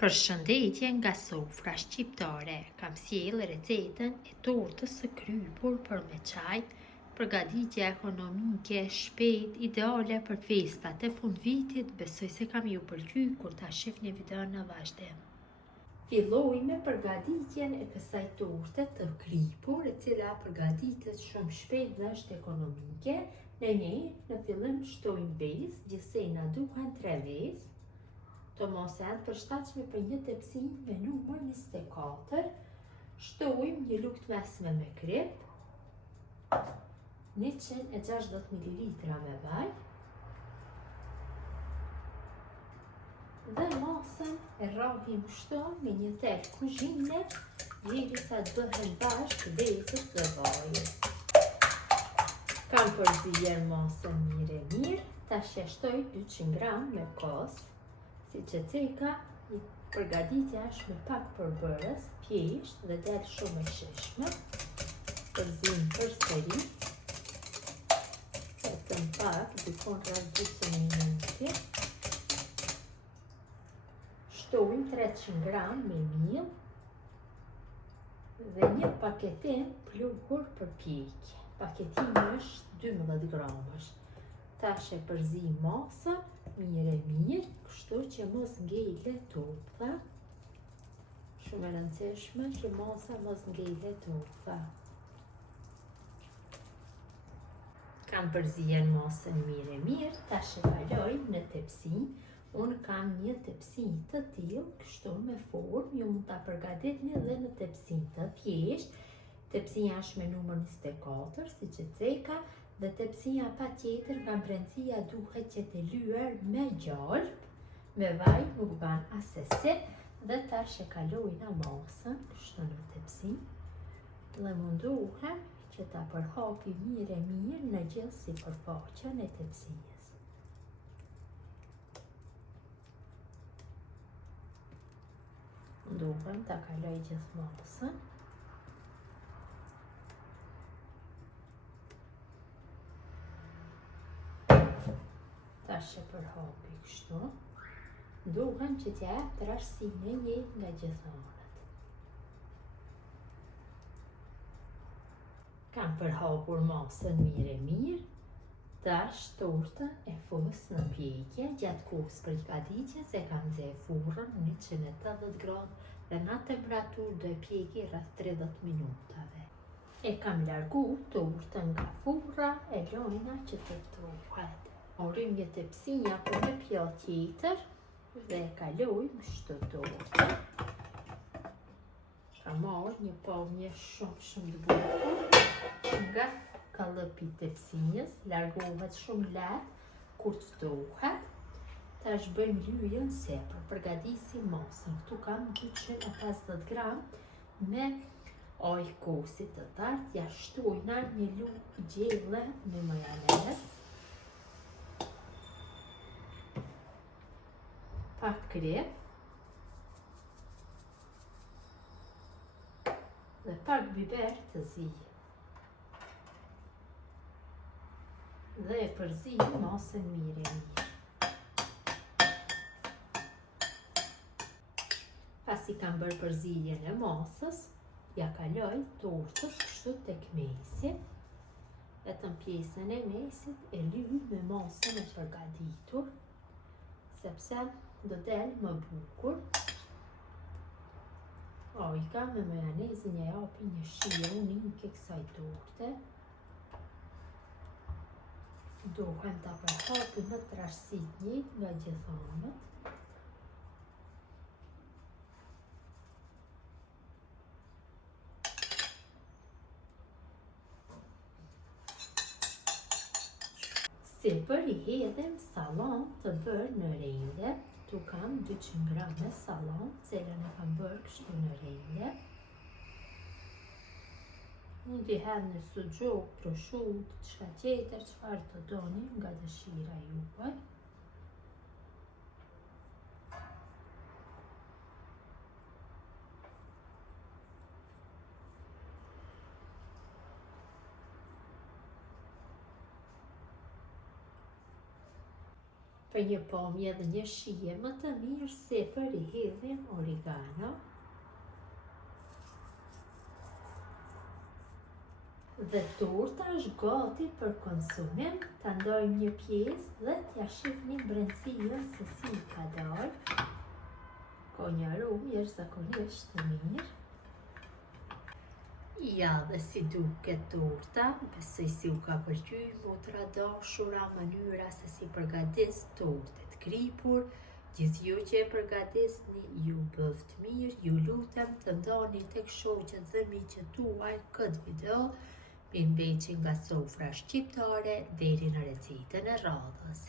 Përshëndetje nga sofra shqiptare, kam sjellë recetën e tortës së krypur për me çaj, përgatitja ekonomike, shpejt, ideale për festat e fundvitit, besoj se kam ju pëlqyer kur ta shihni videon në vazhdim. Filloj me përgatitjen e kësaj torte të krypur, e cila përgatitet shumë shpejt dhe është ekonomike. Në fillim shtojmë vezë, gjithsej na duhen 3 vezë. Të mos janë përshtatshme për një tepsi me numër 24. Shtojmë një lugë të mesme me krip, 160 ml me vaj dhe masën e rrahim kështu me një tel kuzhine derisa të bëhen bashkë vezët dhe vaji. Kam përzier masën mirë, tash ja shtoj 200 gram me kos. Si që ceka, përgatitja është me pak përbërës, pjesht dhe del shumë e shishme. Përzim përsëri, vetëm pak, dikon rreth 20 minuti. Shtojmë 300 gram me miell dhe një paketim pluhur për pjekje. Paketimi është 12 gramësh. Tash e përzim masën mirë, kështu që mos ngele torta. Shumë e rëndësishme që masa mos ngele torta. Kam përzier masën mirë, tash e kaloj në tepsi. Unë kam një tepsi të tillë, kështu me formë, ju mund ta përgatitni edhe në tepsi të thjeshtë. Tepsia është me numër 24, siç e ceka, dhe tepsia patjetër nga brendësia duhet që të lyer me gjalp, me vaj nuk ban asesi, dhe tash e kalojna masën kështu në tepsi dhe munduhem që ta përhapi mirë në gjithë sipërfaqen e tepsisë. Munduhem ta kaloj gjithë masën. Tash e përhapi kështu. Duhem që t'ja jap trashësinë e njëjtë nga gjithë anët. Kam përhapur masën mirë. Tash tortën e fus në pjekje. Gjatë kohës përgatitjes e kam nxjerr furrën 180 gradë dhe në temperaturë do e pjeki rreth 30 minutave. E kam largu tortën nga furra, e lojna që të ftohet. Orim një tepsia për një pjatë tjetër dhe e kalojmë kështu tortën. Kam marrë një pamje shumë të bukur nga kallapi i tepsisë, largohet shumë lehtë kur të ftohet. Tash bëjmë lyjen sepër, përgatisim masën. Këtu kam 250 gram me ujë kosi të tart, ja shtojna një lugë gjelle me majonez. Pak krip dhe pak biber të zi dhe e përzim masën mirë. Pasi kam bërë përzierjen e masës, ja kaloj tortës kështu tek mesi. Vetëm pjesën e mesit e lyj me masën e përgatitur, sepse do del më bukur. Ojka me majonezin e japi një shije unike kësaj torte. Duhem ta përhapi në trashësi të njëjtë nga gjithë anët. Sipër i hedhim sallam të bërë në rende. Tu kam 200 gram me sallam, cilën e kam bërë kështu në rende. Mund t'i hedhni suxhuk, prosciutto, çka tjetër, çfarë të doni nga dëshira juaj. Për një pamje dhe një shije më të mirë se për i hedhim oregano. Dhe torta është gati për konsumim, ta ndojmë një pjesë dhe t'ja shihni brendësinë se si ka dalë. Ka një aromë jashtëzakonisht të mirë. Ja dhe si duket torta, besoj si u ka pëlqy motra dashura mënyra se si përgatis tortet kripur. Gjithë ju që e përgatisni, ju bëft mirë, ju lutem të ndani tek shoqet dhe miqët tuaj këtë video. Mirëmbëjtje nga sofra shqiptare deri në recetën e radhës.